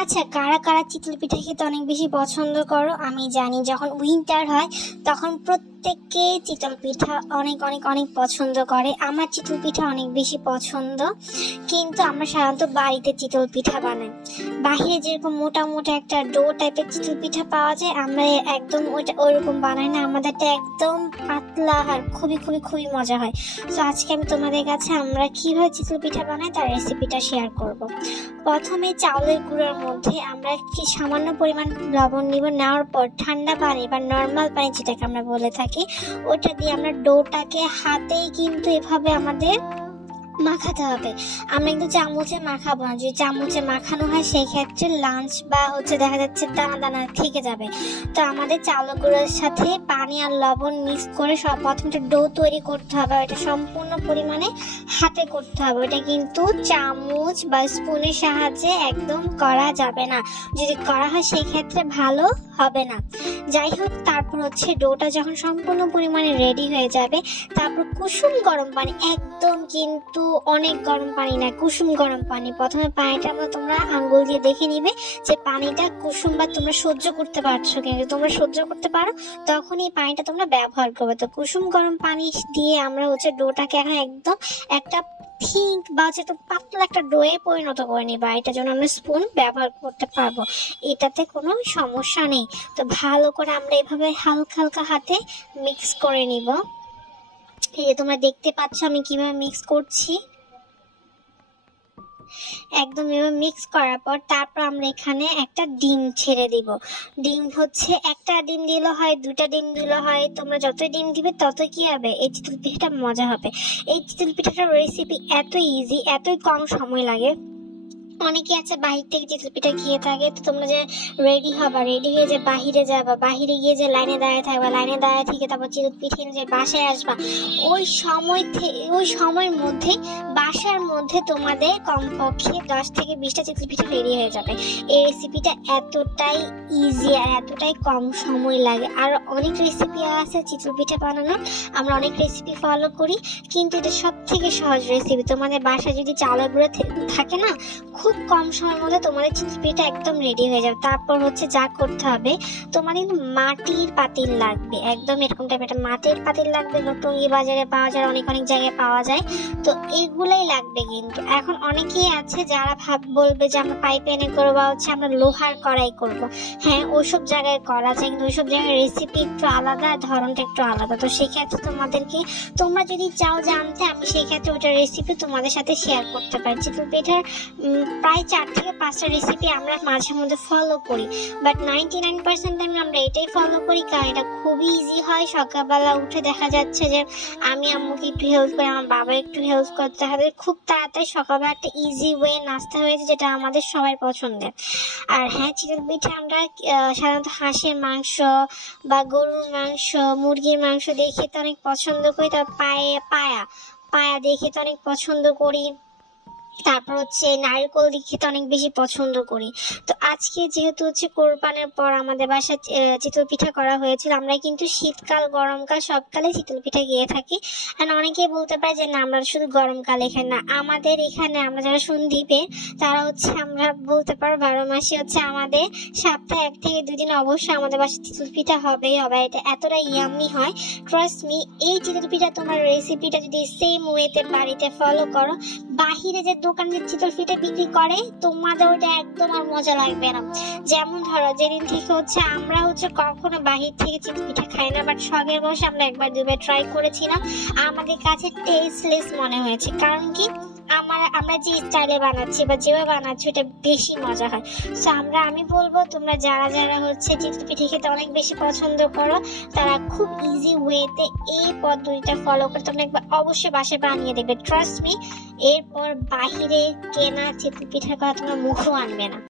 আচ্ছা, কারা কারা চিতল পিঠা খেতে অনেক বেশি পছন্দ করো? আমি জানি যখন উইন্টার হয় তখন প্রত্যেককে চিতল পিঠা অনেক অনেক অনেক পছন্দ করে। আমার চিতল পিঠা অনেক বেশি পছন্দ, কিন্তু আমরা সাধারণত বাড়িতে চিতল পিঠা বানাই। বাহিরে যেরকম মোটা মোটা একটা ডো টাইপের চিতল পিঠা পাওয়া যায়, আমরা একদম ওইরকম বানাই না। আমাদেরটা একদম পাতলা আর খুবই খুবই খুবই মজা হয়। তো আজকে আমি তোমাদের কাছে আমরা কিভাবে চিতল পিঠা বানাই তার রেসিপিটা শেয়ার করব। প্রথমে চাউলের গুঁড়োর মধ্যে আমরা কি সামান্য পরিমাণ লবণ নিব। নেওয়ার পর ঠান্ডা পানি বা নর্মাল পানি যেটাকে আমরা বলে থাকি, ওটা দিয়ে আমরা ডোটাকে হাতেই কিন্তু এভাবে আমাদের মাখাতে হবে। আমরা কিন্তু চামচে মাখাবো না। যদি চামচে মাখানো হয় সেই ক্ষেত্রে লাঞ্চ বা দেখা যাচ্ছে দানা দানা থেকে যাবে। তো আমাদের চাউলের গুঁড়োর সাথে পানি আর লবণ মিক্স করে সব প্রথমে ডো তৈরি করতে হবে। এটা সম্পূর্ণ পরিমাণে হাতে করতে হবে। এটা কিন্তু চামচ বা স্পুনের সাহায্যে একদম করা যাবে না। যদি করা হয় সেই ক্ষেত্রে ভালো হবে না। যাই হোক, তারপর ডোটা যখন সম্পূর্ণ পরিমাণে রেডি হয়ে যাবে, তারপর কুসুম গরম পানি, একদম কিন্তু অনেক গরম পানি না, কুসুম গরম পানি। প্রথমে পানিটা তোমরা আঙ্গুল দিয়ে দেখে নিবে যে পানিটা কুসুম বা তোমরা সহ্য করতে পারছো কিনা। যদি তোমরা সহ্য করতে পারো তখন এই পানিটা তোমরা ব্যবহার করবে। তো কুসুম গরম পানি দিয়ে আমরা ডোটাকে এখন একদম একটা থিক বা তো পাতলা একটা ডোয়ে পরিণত করে নিবা। এটার জন্য আমরা স্পুন ব্যবহার করতে পারবো, এটাতে কোনো সমস্যা নেই। তো ভালো করে আমরা এভাবে হালকা হালকা হাতে মিক্স করে নিব। এই যে তোমরা দেখতে পাচ্ছ আমি কিভাবে মিক্স করছি। একদম এভাবে মিক্স করার পর তারপর আমরা এখানে একটা ডিম ছেড়ে দিব। ডিম একটা ডিম দিলে হয়, দুটা ডিম দিলে হয়। তোমরা যত ডিম দিবে তত কি হবে, এই চিতল পিঠাটা মজা হবে। এই চিতল পিঠাটার রেসিপি এত ইজি, এতই কম সময় লাগে। অনেকে আছে বাহির থেকে চিতল পিঠা খেয়ে থাকে। তো তোমরা যে রেডি হবা, রেডি হয়ে যে বাহিরে যাবা, বাহিরে গিয়ে যে লাইনে দাঁড়িয়ে থাকবা, লাইনে দাঁড়িয়ে থেকে তারপর চিতল পিঠে যে বাসায় আসবা, ওই সময়ের মধ্যে বাসার মধ্যে তোমাদের কমপক্ষে 10 থেকে 20টা চিতল পিঠা রেডি হয়ে যাবে। এই রেসিপিটা এতটাই ইজি আর এতটাই কম সময় লাগে। আর অনেক রেসিপি আছে চিতল পিঠা বানানোর, আমরা অনেক রেসিপি ফলো করি, কিন্তু এটা সব থেকে সহজ রেসিপি। তোমাদের বাসায় যদি চালের গুঁড়ো থাকে না, খুব কম সময়ের মধ্যে তোমাদের চিতল পিঠা একদম রেডি হয়ে যাবে। তারপর যা করতে হবে, তোমার কিন্তু মাটির পাতিল লাগবে, একদম এরকম টাইপের একটা মাটির পাতিল লাগবে। টঙ্গী বাজারে পাওয়া যায়, অনেক অনেক জায়গায় পাওয়া যায়। তো এগুলাই লাগবে। কিন্তু এখন অনেকেই আছে যারা বলবে যে আমরা পাইপ এনে করবো, আমরা লোহার কড়াই করব। হ্যাঁ, ওইসব জায়গায় করা যায়, কিন্তু ওইসব জায়গায় রেসিপি একটু আলাদা, ধরনটা একটু আলাদা। তো সেক্ষেত্রে তোমরা যদি চাও জানতে, আমি সেই ক্ষেত্রে ওইটার রেসিপি তোমাদের সাথে শেয়ার করতে পারি। চিতল পিঠার প্রায় 4 থেকে 5টা রেসিপি আমরা মাঝে মধ্যে ফলো করি, বাট 99% টাইম আমরা এটাই ফলো করি, কারণ এটা খুবই ইজি হয়। সকালবেলা উঠে দেখা যাচ্ছে যে আমি আম্মুকে একটু হেল্প করি, আমার বাবা একটু হেল্প করতে হবে, খুব তাড়াতাড়ি সকালবেলা একটা ইজি ওয়ে নাস্তা হয়েছে, যেটা আমাদের সবাই পছন্দের। আর হ্যাঁ, চিতল পিঠা আমরা সাধারণত হাঁসের মাংস বা গরুর মাংস, মুরগির মাংস দিয়ে খেতে অনেক পছন্দ করি। তার পায়া দিয়ে খেতে অনেক পছন্দ করি। তারপর নারকেল দিয়ে খেতে অনেক বেশি পছন্দ করি। তো আজকে যেহেতু কোরবানের পর আমাদের বাসায় চিতল পিঠা করা হয়েছিল, আমরা কিন্তু শীতকাল গরমকাল সবকালে চিতল পিঠা খেয়ে থাকি। আর অনেকেই বলতে পারে যে না, আমরা শুধু গরমকালে এখানে না, আমাদের এখানে আমরা যারা সন্দ্বীপে তারা আমরা বলতে পারো 12 মাসে আমাদের সপ্তাহে 1 থেকে 2 দিন অবশ্যই আমাদের বাসায় চিতল পিঠা হবেই হবে। এটা এতটা ইয়াম্মি হয়, ট্রাস্ট মি। এই চিতল পিঠা তোমার রেসিপিটা যদি সেম ওয়েতে বাড়িতে ফলো করো, বাহিরে যে দোকানে চিতল পিঠা বিক্রি করে তোমাদের ওটা একদম আর মজা লাগবে না। যেমন ধরো, যেদিন থেকে আমরা কখনো বাহির থেকে চিতল পিঠা খাই না, বাট শখের বসে আমরা 1-2বার ট্রাই করেছিলাম, আমাদের কাছে টেস্টলেস মনে হয়েছে। কারণ কি, আমরা যে স্টাইলে বানাচ্ছি বা যেভাবে বানাচ্ছি ওটা বেশি মজা হয়। সো আমি বলবো তোমরা যারা যারা চিতল পিঠা খেতে অনেক বেশি পছন্দ করো, তারা খুব ইজি ওয়েতে এই পদ্ধতিটা ফলো করে তোমরা একবার অবশ্যই বাসায় বানিয়ে দেখবে, ট্রাস্ট মি। এরপর বাহিরে কেনা চিতল পিঠার কথা তোমরা মুখও আনবে না।